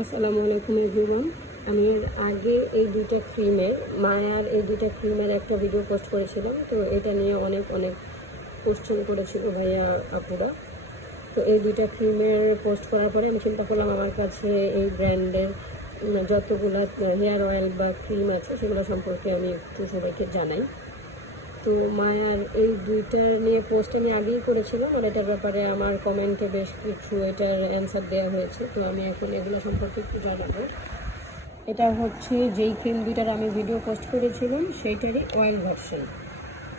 আসসালামু আলাইকুম এভরিওয়ান। আমি আগে এই দুইটা ক্রিমের মায়ার এই দুইটা ক্রিমের একটা ভিডিও পোস্ট করেছিলাম। তো এটা নিয়ে অনেক অনেক কোশ্চেন করেছিল ভাইয়া আপুরা। তো এই দুইটা ক্রিমের পোস্ট করার পরে আমি চিন্তা করলাম আমার কাছে এই ব্র্যান্ডের যতগুলো হেয়ার অয়েল বা ক্রিম আছে সেগুলো সম্পর্কে আমি একটু সবাইকে জানাই। তো মায়ার এই দুইটা নিয়ে পোস্ট আমি আগেই করেছিলাম, আর এটার ব্যাপারে আমার কমেন্টে বেশ কিছু এটার অ্যান্সার দেওয়া হয়েছে। তো আমি এখন এগুলো সম্পর্কে একটু জানাবো। এটা হচ্ছে যেই ক্রিম দুইটার আমি ভিডিও পোস্ট করেছিলাম সেইটারই অয়েল ভার্সন।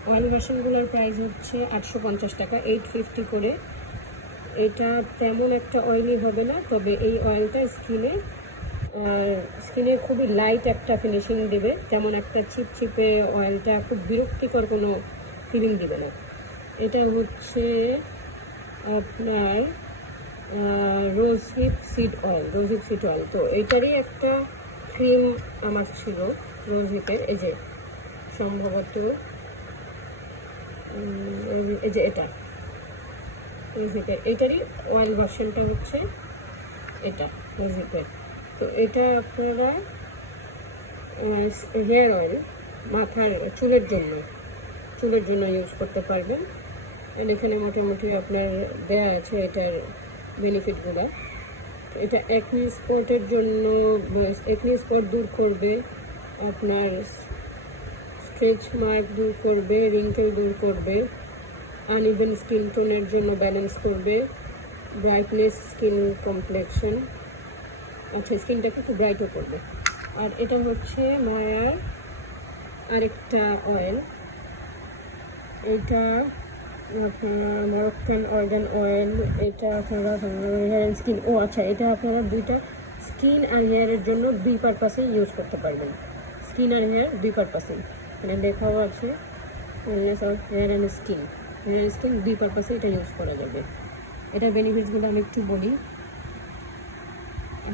অয়েল ভার্সনগুলোর প্রাইস হচ্ছে 850 টাকা, 850 করে। এটা তেমন একটা অয়েলি হবে না, তবে এই অয়েলটা স্কিনে খুবই লাইট একটা ফিনিশিং দেবে। যেমন একটা চিপচিপে অয়েলটা খুব বিরক্তিকর কোনো ফিলিং দিবে না। এটা হচ্ছে আপনার রোজহিপ সিড অয়েল। তো এইটারই একটা ক্রিম আমার ছিল রোজহিপের, এই যে সম্ভবত এই যে এটা রোজহিপের, এইটারই অয়েল ভার্সনটা হচ্ছে এটা রোজহিপের। তো এটা আপনারা হেয়ার অয়েল মাথার চুলের জন্য ইউজ করতে পারবেন। আর এখানে মোটামুটি আপনার দেয়া আছে এটার বেনিফিটগুলো। এটা একনি স্পট দূর করবে, আপনার স্ট্রেচ মার্ক দূর করবে, রিঙ্কেল দূর করবে, আনইভেন স্কিন টোনের জন্য ব্যালেন্স করবে, ব্রাইটনেস, স্কিন কমপ্লেকশন, আচ্ছা স্কিনটাকে খুব ব্রাইটও করবে। আর এটা হচ্ছে মায়ার আরেকটা অয়েল, এটা আপনার মরক্কান অর্গান অয়েল। এটা আপনারা হেয়ার অ্যান্ড স্কিন, আচ্ছা এটা আপনারা দুইটা স্কিন আর হেয়ারের জন্য দুই পারপাসে ইউজ করতে পারবেন। স্কিন আর হেয়ার দুই পারপাসে, মানে দেখাও আছে হেয়ার অ্যান্ড স্কিন দুই পারপাসে এটা ইউজ করা যাবে। এটার বেনিফিটসগুলো আমি একটু বলি।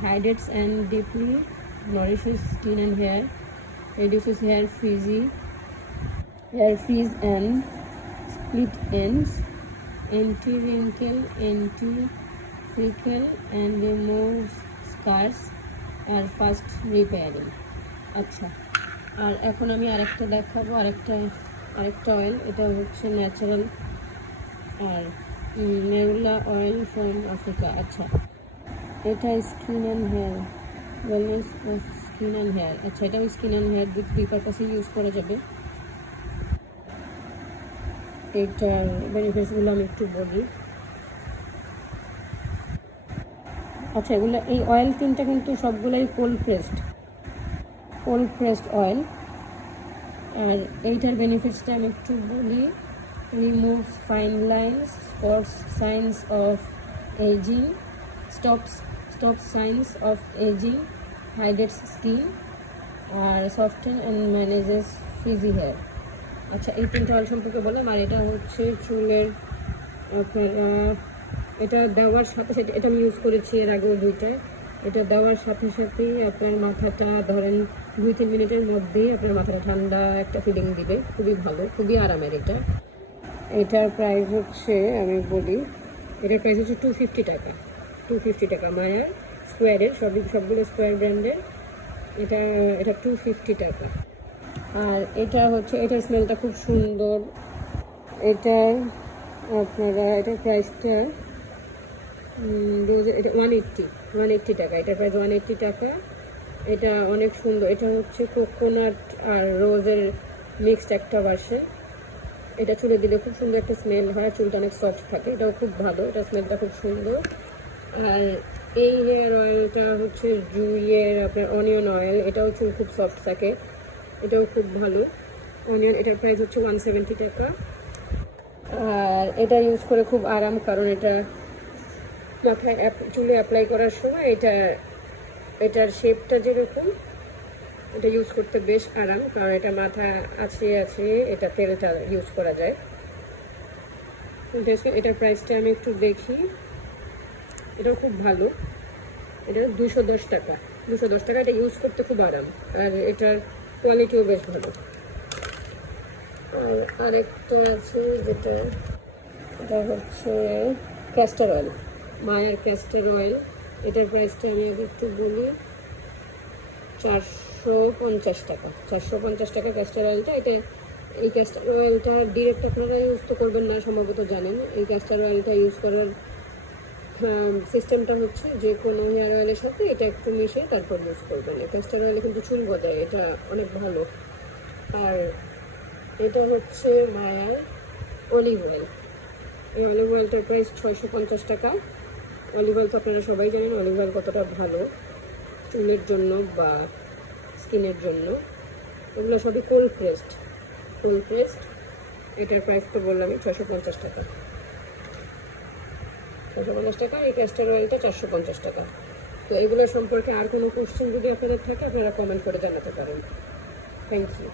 hydrates and deeply nourishes skin and hair, reduces hair frizz and split ends, anti-wrinkle, anti-freckle and removes scars, আর ফাস্ট রিপেয়ারিং। আচ্ছা, আর এখন আমি আরেকটা দেখাবো, আরেকটা অয়েল। এটা হচ্ছে ন্যাচারাল আর নেরুলা অয়েল ফ্রম আফ্রিকা। আচ্ছা, এটা skin and hair wellness of skin and hair. আচ্ছা, এটাও স্কিন অ্যান্ড হেয়ার দুই পারপাসে ইউজ করা যাবে। এটার বেনিফিটসগুলো আমি একটু বলি। আচ্ছা, এগুলো এই অয়েল তিনটা কিন্তু সবগুলোই কোল্ড প্রেসড অয়েল। আর এইটার বেনিফিটসটা আমি একটু বলি। Removes fine lines, signs of ageing, stops signs of ageing, hydrates skin, আর soften and manages frizzy hair. আচ্ছা, এই তিনটা অয়েল সম্পর্কে বললাম। আর এটা হচ্ছে চুলের আপনারা এটা দেওয়ার সাথে সাথে, এটা আমি ইউজ করেছি এর আগেও দুইটায়। এটা দেওয়ার সাথে সাথেই আপনার মাথাটা ধরেন 2-3 মিনিটের মধ্যেই আপনার মাথাটা ঠান্ডা একটা ফিলিং দিবে। খুবই ভালো, খুবই আরামের এটা। এটার প্রাইস হচ্ছে, আমি বলি, এটার প্রাইস হচ্ছে 250 টাকা। মায়ার স্কোয়ারের সবগুলো স্কোয়ার ব্র্যান্ডের। এটা 250 টাকা। আর এটা হচ্ছে, এটার স্মেলটা খুব সুন্দর। এটার এটার প্রাইসটা এটা 180 টাকা। এটার প্রাইস 180 টাকা। এটা অনেক সুন্দর। এটা হচ্ছে কোকোনাট আর রোজের মিক্সড একটা ভার্সন। এটা চুলে দিলে খুব সুন্দর একটা স্মেল হয়, চুলটা অনেক সফট থাকে। এটাও খুব ভালো, এটা স্মেলটা খুব সুন্দর। আর এই হেয়ার অয়েলটা হচ্ছে জুইয়ের আপনার অনিয়ন অয়েল। এটাও চুল খুব সফট থাকে, এটাও খুব ভালো। অনিয়ন, এটার প্রাইস হচ্ছে 170 টাকা। আর এটা ইউজ করে খুব আরাম, কারণ এটা মাথায় চুলে অ্যাপ্লাই করার সময় এটার শেপটা যেরকম, এটা ইউজ করতে বেশ আরাম, কারণ এটা মাথা আছে এটা তেলটা ইউজ করা যায়। এটার প্রাইসটা আমি একটু দেখি। এটাও খুব ভালো, এটা 210 টাকা। এটা ইউজ করতে খুব আরাম, আর এটার কোয়ালিটিও বেশ ভালো। আর আরেকটা আছে যেটা, এটা হচ্ছে ক্যাস্টর অয়েল, মায়ের ক্যাস্টর অয়েল। এটার প্রাইসটা আমি আগে একটু বলি, 450 টাকা। 450 টাকা ক্যাস্টার অয়েলটা। এই ক্যাস্টার অয়েলটা ডিরেক্ট আপনারা ইউজ তো করবেন না, সম্ভবত জানেন। এই ক্যাস্টার অয়েলটা ইউজ করার সিস্টেমটা হচ্ছে যে কোনো হেয়ার অয়েলের সাথে এটা একটু মিশিয়ে তারপর ইউজ করবেন। এই ক্যাস্টার অয়েলে কিন্তু চুল গজায়, এটা অনেক ভালো। আর এটা হচ্ছে মায়ার অলিভ অয়েল। এই অলিভ অয়েলটার প্রাইস 650 টাকা। অলিভ অয়েল তো আপনারা সবাই জানেন অলিভ অয়েল কতটা ভালো চুলের জন্য বা স্কিনের জন্য। এগুলো সবই কোল্ড প্রেসড। এটার প্রাইস তো বললামই 650 টাকা। 650 টাকা। এই ক্যাস্টার অয়েলটা 450 টাকা। তো এগুলো সম্পর্কে আর কোনো কোশ্চেন যদি আপনাদের থাকে আপনারা কমেন্ট করে জানাতে পারেন। Thank you.